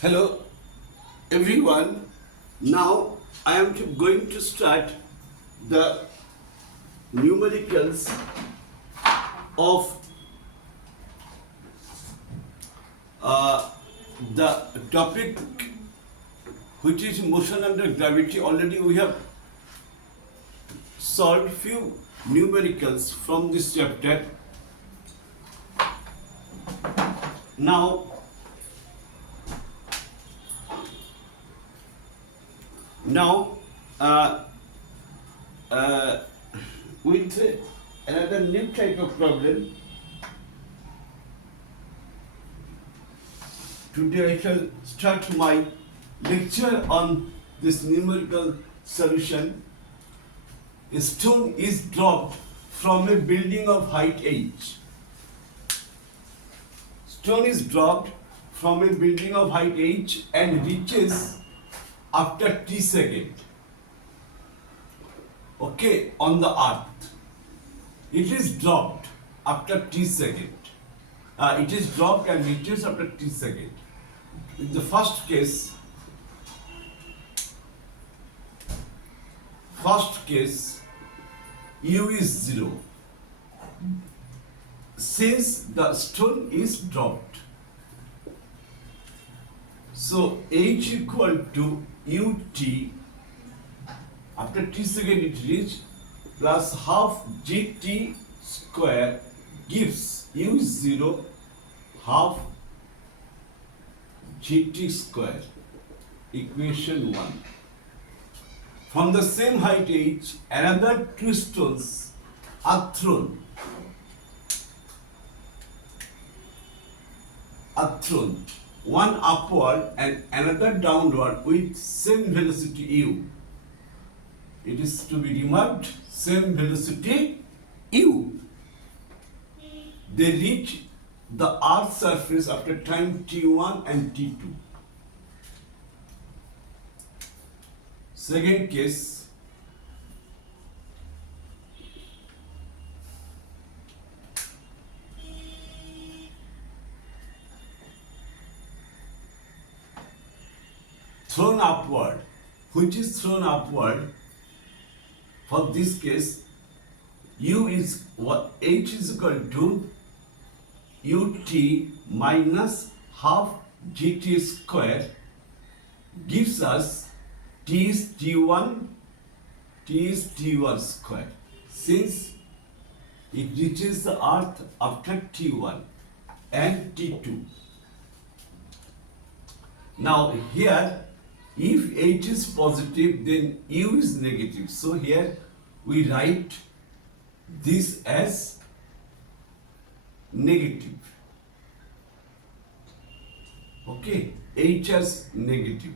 Hello everyone. Now I am going to start the numericals of uh, the topic which is motion under gravity. Already we have solved few numericals from this chapter. Now now uh, uh, with another new type of problem. Today I shall start my lecture on this numerical solution. A stone is dropped from a building of height h. Stone is dropped from a building of height h and reaches after t second. Okay, on the earth. It is dropped after t second. It is dropped and reaches after t second. In the first case, u is 0. Since the stone is dropped, so h equal to ut after t second it reached plus half gt square gives u is 0 half gt square, equation 1. From the same height h, another two stones are thrown. One upward and another downward with same velocity u. It is to be remarked, same velocity u. They reach the earth's surface after time t1 and t2. Second case, thrown upward. Which is thrown upward? For this case, u is what h is equal to ut minus half gt square gives us t is t1 square. Since it reaches the earth after t1 and t2. Now here, if h is positive, then u is negative. So here we write this as negative. Okay, h as negative.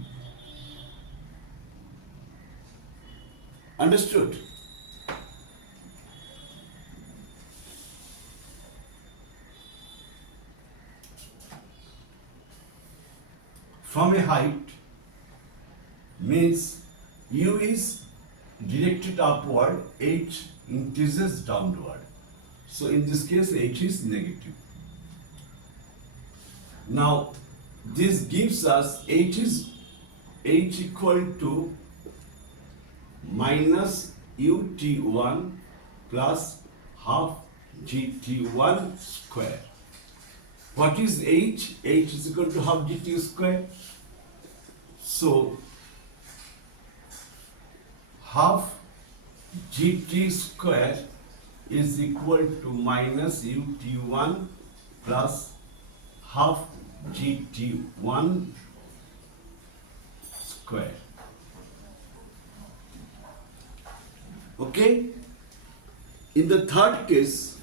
Understood? From a height means u is directed upward, h increases downward. So in this case, h is negative. Now this gives us h equal to minus ut1 plus half gt1 square. What is h? H is equal to half gt square. So half gt square is equal to minus ut1 plus half gt1 square. Okay? In the third case,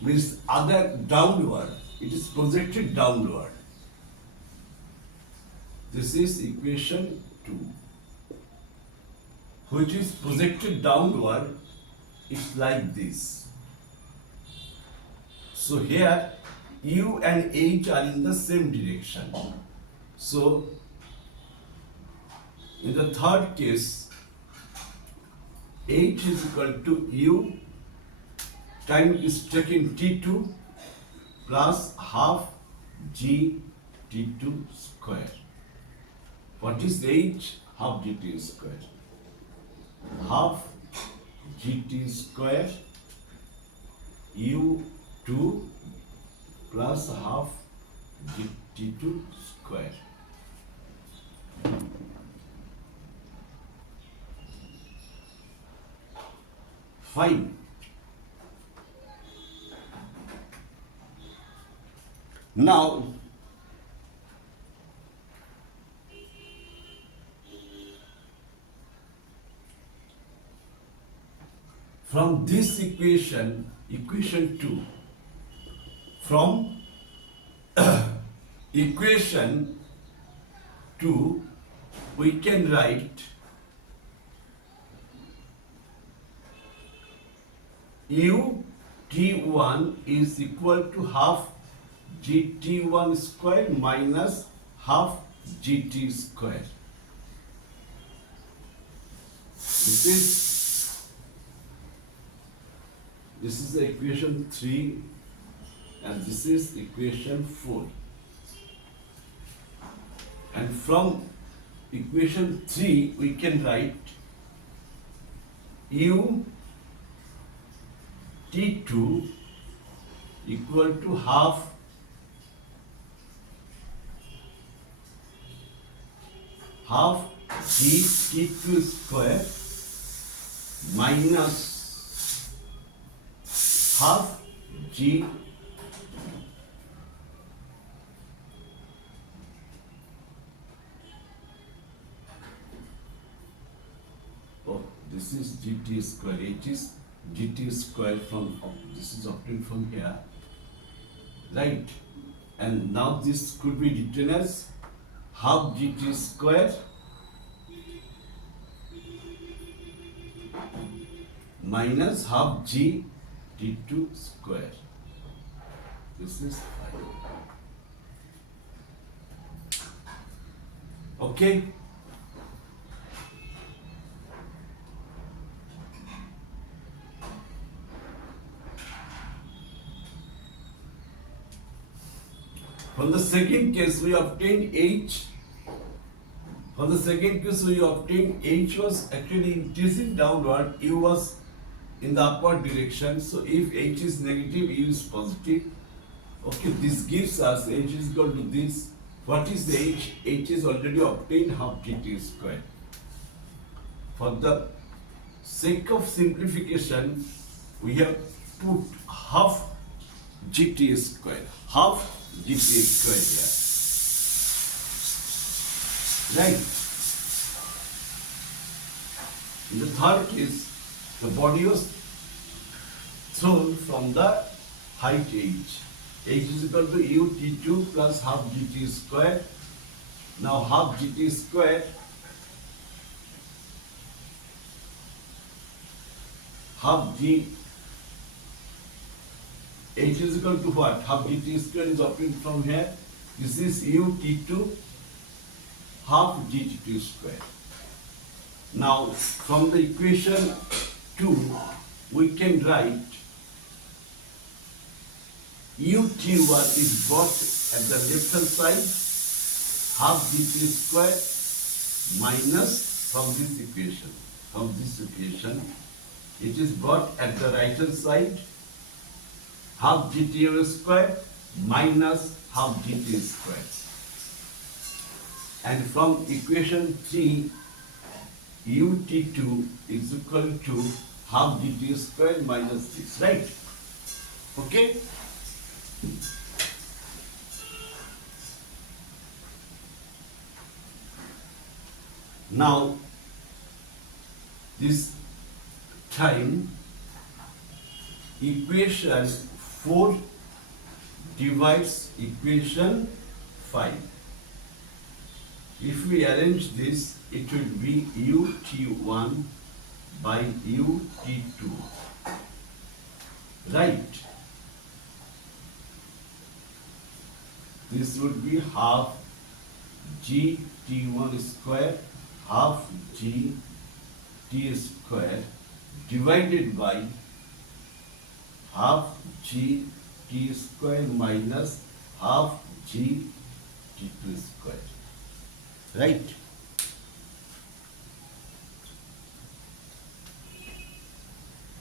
means other downward, it is projected downward. This is equation 2. Which is projected downward, it's like this. So here u and h are in the same direction. So in the third case, h is equal to u, time is taken t2 plus half g t2 square. What is h? Half gt square. Half gt square u2 plus half gt2 square. Fine. Now, from this equation, equation 2, from equation 2, we can write u t1 is equal to half gt1 square minus half gt square. This is the equation 3 and this is equation 4. And from equation 3 we can write u t2 equal to half g t2 square minus half g this is gt square. It is gt square from this is obtained from here, right? And now this could be written as half gt square minus half g t2 square. This is 5. Okay. From the second case, we obtained h. From the second case, we obtained h was actually increasing downward, u was in the upward direction. So if h is negative, u is positive. Okay, this gives us h is equal to this. What is h? H is already obtained, half gt square. For the sake of simplification, we have put half gt square. Half gt square here. Right. In the third case, the body was thrown from the height h. H is equal to u t2 plus half gt square. Now half gt square half g h is equal to what? Half gt square is obtained from here. This is u t2 half gt2 square. Now from the equation 2 we can write u t1 is brought at the left hand side, half gt square minus from this equation it is brought at the right hand side, half gt square minus half gt square. And from equation 3, u t2 is equal to half gt square minus this, right? Okay? Now, this time, equation 4 divides equation 5. If we arrange this, it will be u t1 by u t2, right? This would be half g t1 square, half g t square divided by half g t square minus half g t2 square. Right?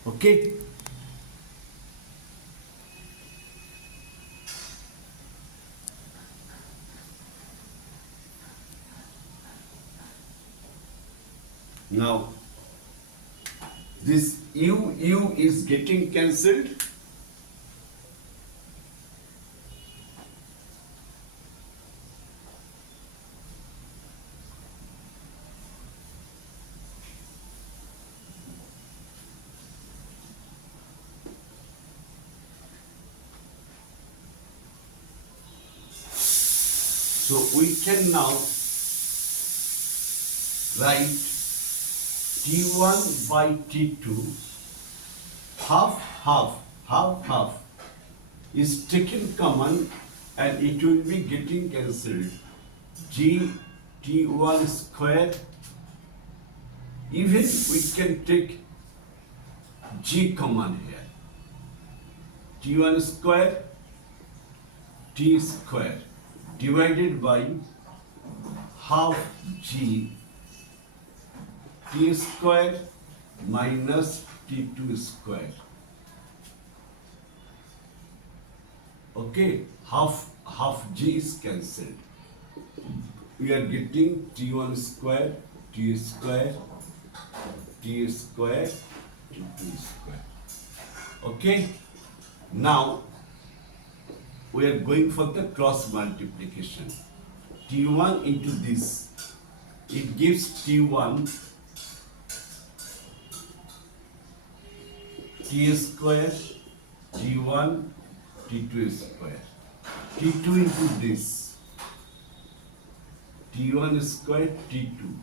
Okay? Now, this u is getting cancelled. So we can now write T1 by T2 half is taken common and it will be getting cancelled. G T1 square, even we can take G common here. T1 square T square divided by half G T square minus T2 square. Okay, half G is cancelled. We are getting T1 square, T square, T square, T2 square. Okay, now we are going for the cross multiplication. T1 into this, it gives T1 T square, T1, T2 square. T2 into this, T1 square, T2.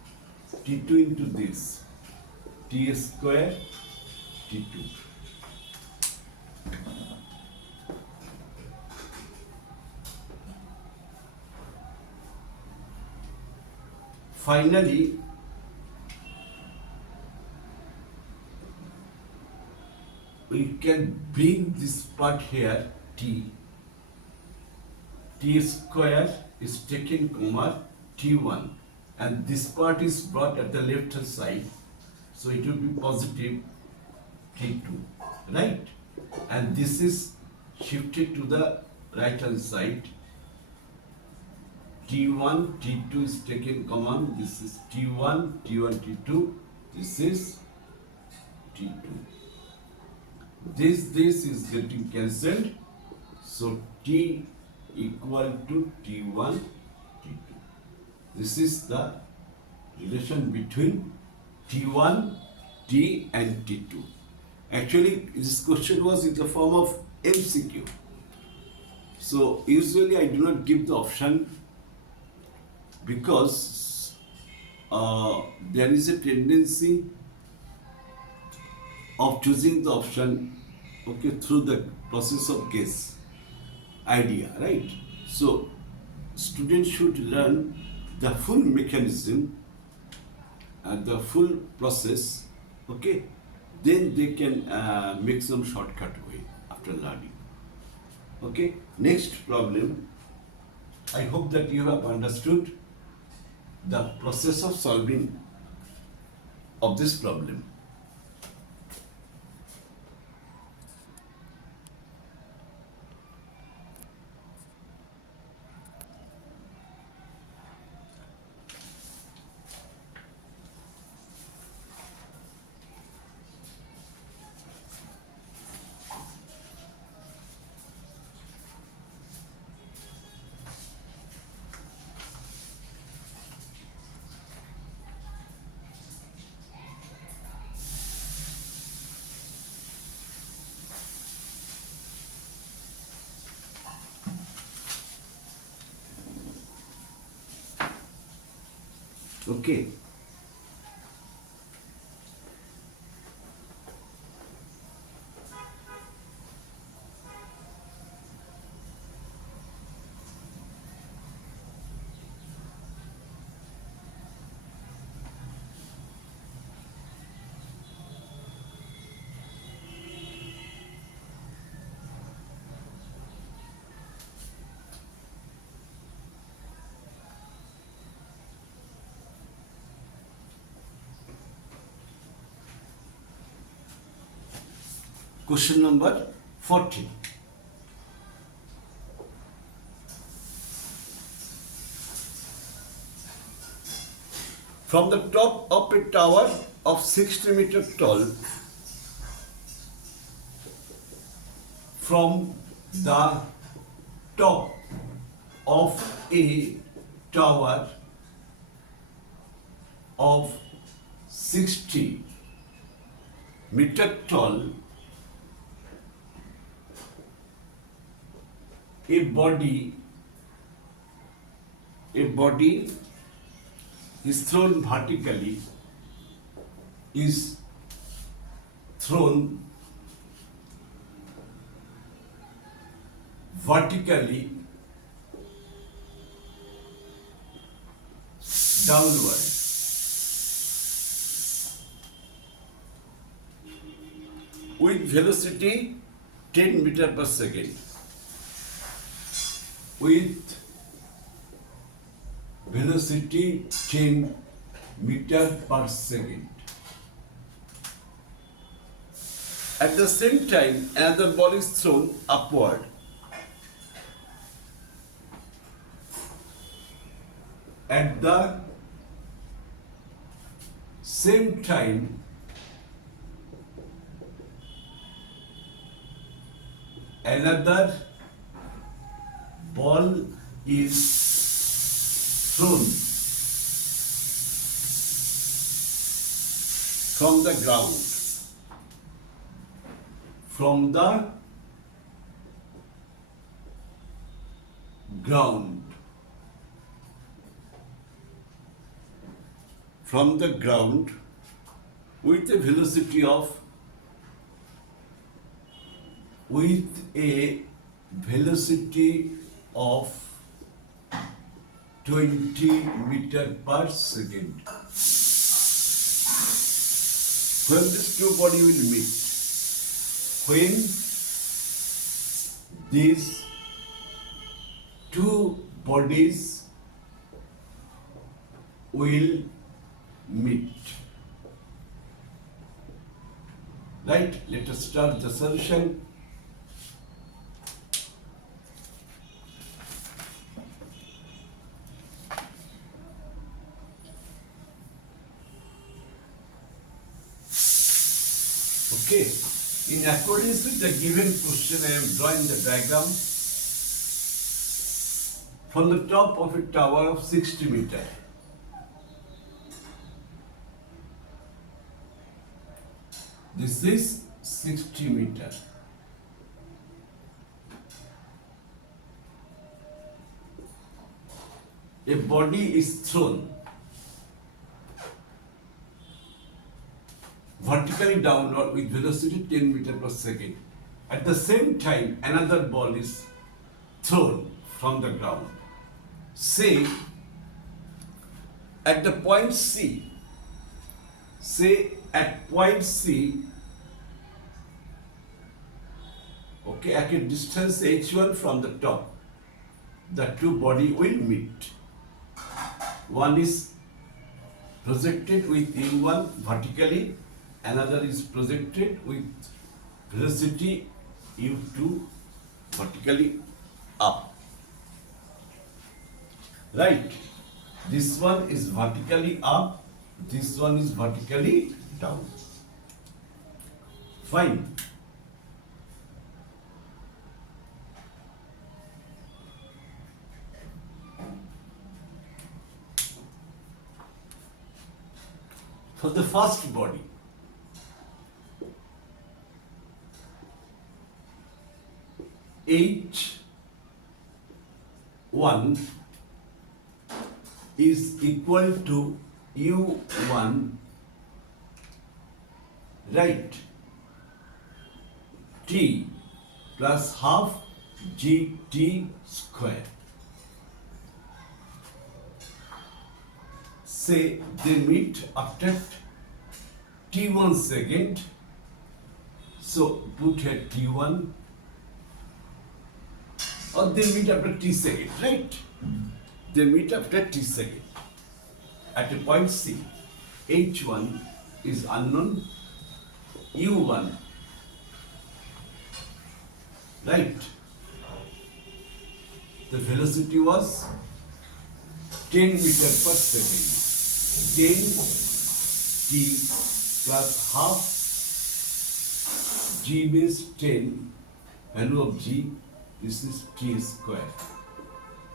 T2 into this, T square, T2. Finally, we can bring this part here, T. T square is taken comma T1 and this part is brought at the left hand side, so it will be positive T2, right? And this is shifted to the right hand side. T1, T2 is taken common, this is T1, T2, this is T2. This is getting cancelled, so T equal to T1, T2. This is the relation between T1, T and T2. Actually, this question was in the form of MCQ. So usually I do not give the option because there is a tendency of choosing the option, okay, through the process of guess idea, right? So students should learn the full mechanism and the full process, okay? Then they can make some shortcut way after learning. Okay, next problem. I hope that you have understood the process of solving of this problem. Okay. Question number 40. From the top of a tower of 60 meters tall, from the top of a tower of 60 meters tall, a body is thrown vertically, downward with velocity 10 meter per second. With velocity 10 meter per second. At the same time, another ball is thrown upward. At the same time, another ball is thrown from the ground. From the ground with a velocity of 20 meters per second. When these two bodies will meet, when these two bodies will meet. Right? Let us start the solution. Okay, in accordance with the given question, I am drawing the diagram from the top of a tower of 60 meters. This is 60 meters. A body is thrown vertically downward with velocity 10 meters per second. At the same time, another ball is thrown from the ground. Say at the point C, okay, at a distance h1 from the top, the two bodies will meet. One is projected with u1 vertically, another is projected with velocity u2 vertically up. Right? This one is vertically up, this one is vertically down. Fine. For the first body, H1 is equal to U1, right? T plus half GT square. Say they meet after T1 second. So put here T1, or they meet after T second, right? They meet after T second. At a point C, H1 is unknown, U1 right? The velocity was 10 meter per second. 10 t plus half g means 10, value of g, this is t square.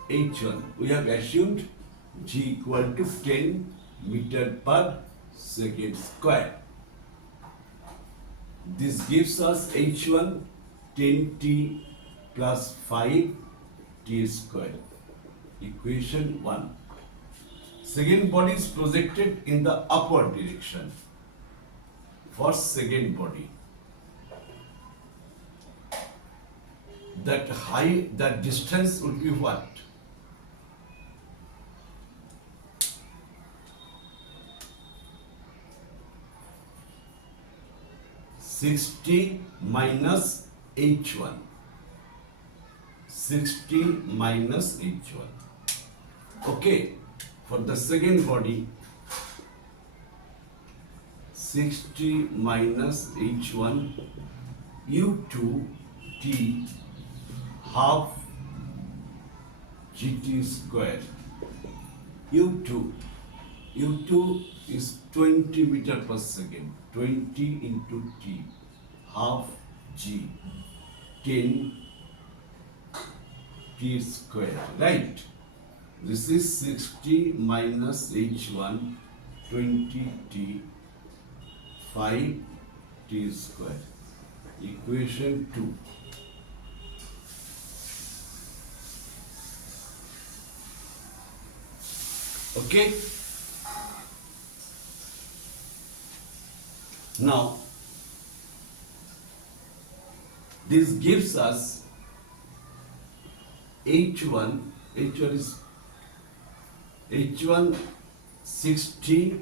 h1, we have assumed g equal to 10 meter per second square. This gives us h1 10t plus 5t square. Equation 1. Second body is projected in the upward direction. For second body, that distance would be what? Sixty minus h1. 60 minus h1. Okay, for the second body, 60 minus h1 u2 t half gt square. u2 is 20 meter per second. 20 into t half g 10 t square, right? This is 60 minus h1 20 t 5 t square. Equation 2. Okay? Now, this gives us h1 is h1 60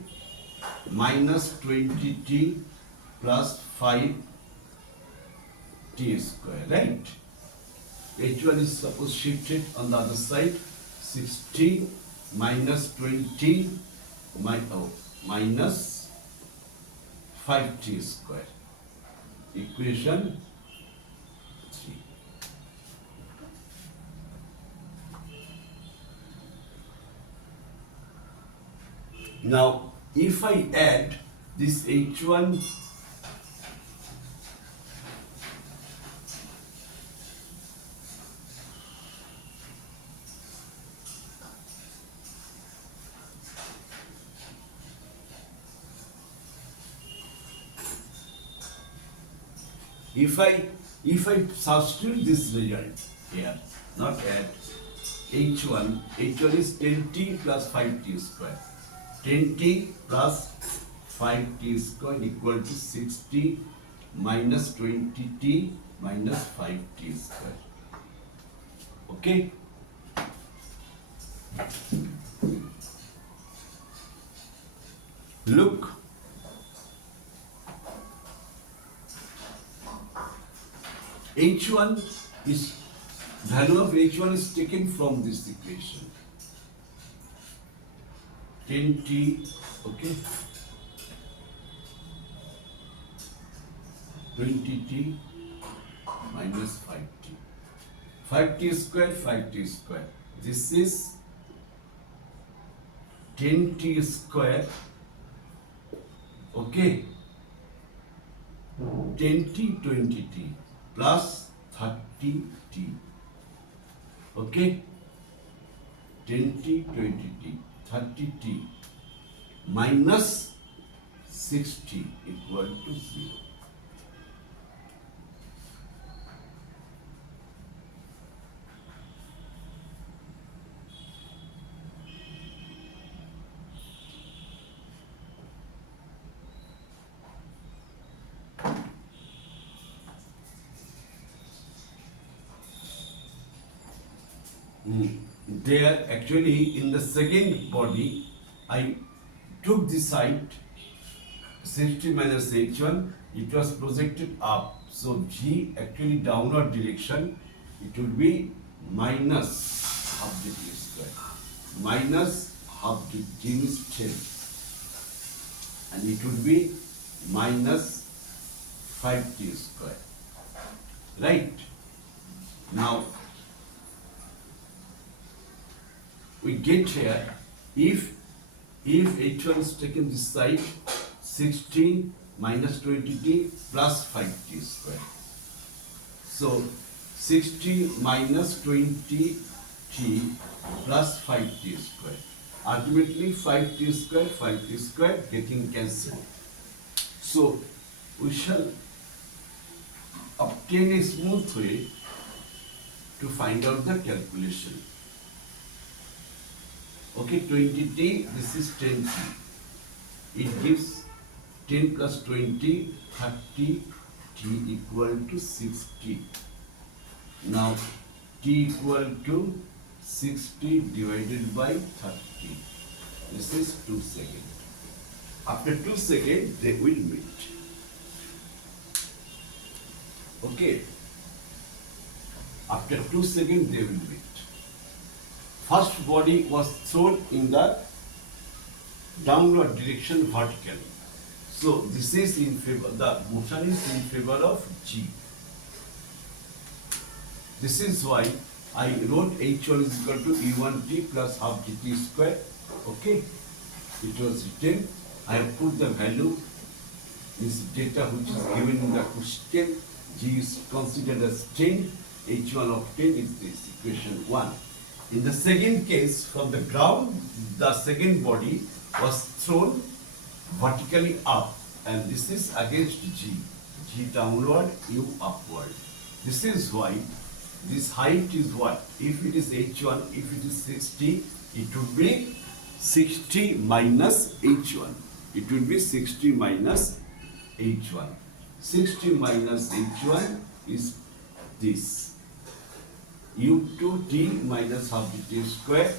minus 20t plus 5t square, right? h1 is suppose shifted on the other side. 60 minus 20 minus 5t square. Equation 3. Now, if I add this h1 if I substitute this result here, not add, h1 is 10t plus 5t square. 10t plus 5t square equal to 60 minus 20t minus 5t square. Okay? Look. h1 is, value of h1 is taken from this equation. 10t, okay, 20t minus 5t. 5t square, 5t square. This is 10t square, okay, 10t, 20t plus 30t, okay, 10t, 20t, 30t minus 60 equal to 0. There actually in the second body I took the side 60 minus h1, it was projected up, so g actually downward direction, it will be minus half the t square, minus half the g is 10, and it would be minus 5t square, right? Now we get here, if h1 is taken this side, 16 minus 20t plus 5t square. So 60 minus 20t plus 5t square. Ultimately 5t square getting cancelled. So we shall obtain a smooth way to find out the calculation. Okay, 20t, this is 10t. It gives 10 plus 20, 30, t equal to 60. Now, t equal to 60 divided by 30. This is 2 seconds. After 2 seconds, they will meet. Okay. After 2 seconds, they will meet. First body was thrown in the downward direction vertically. So this is in favor, the motion is in favor of G. This is why I wrote H1 is equal to E1t plus half dt square. Okay, it was written. I have put the value, this data which is given in the question. G is considered as 10, H1 of 10 is this equation 1. In the second case, from the ground, the second body was thrown vertically up, and this is against G. G downward, U upward. This is why this height is what? If it is H1, if it is 60, it would be 60 minus H1. It would be 60 minus H1. 60 minus H1 is this. U2t minus half dt square.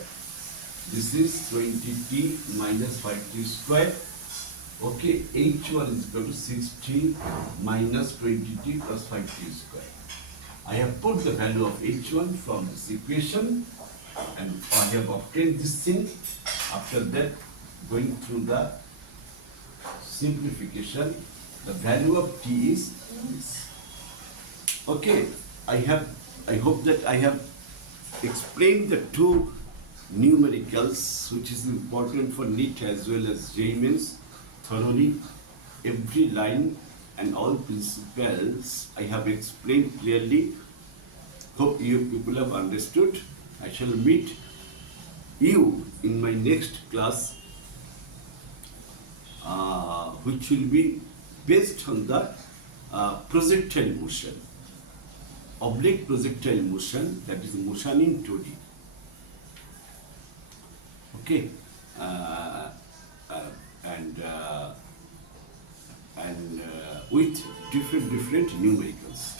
This is 20t minus 5t square. Okay, H1 is equal to 60 minus 20t plus 5t square. I have put the value of H1 from this equation and I have obtained this thing. After that, going through the simplification, the value of t is this. Okay, I hope that I have explained the two numericals, which is important for NEET as well as JEE Mains thoroughly. Every line and all principles I have explained clearly. Hope you people have understood. I shall meet you in my next class, which will be based on the projectile motion, oblique projectile motion, that is motion in 2D. Okay, and with different numericals.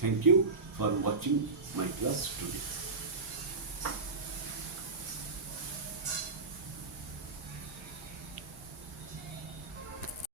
Thank you for watching my class today.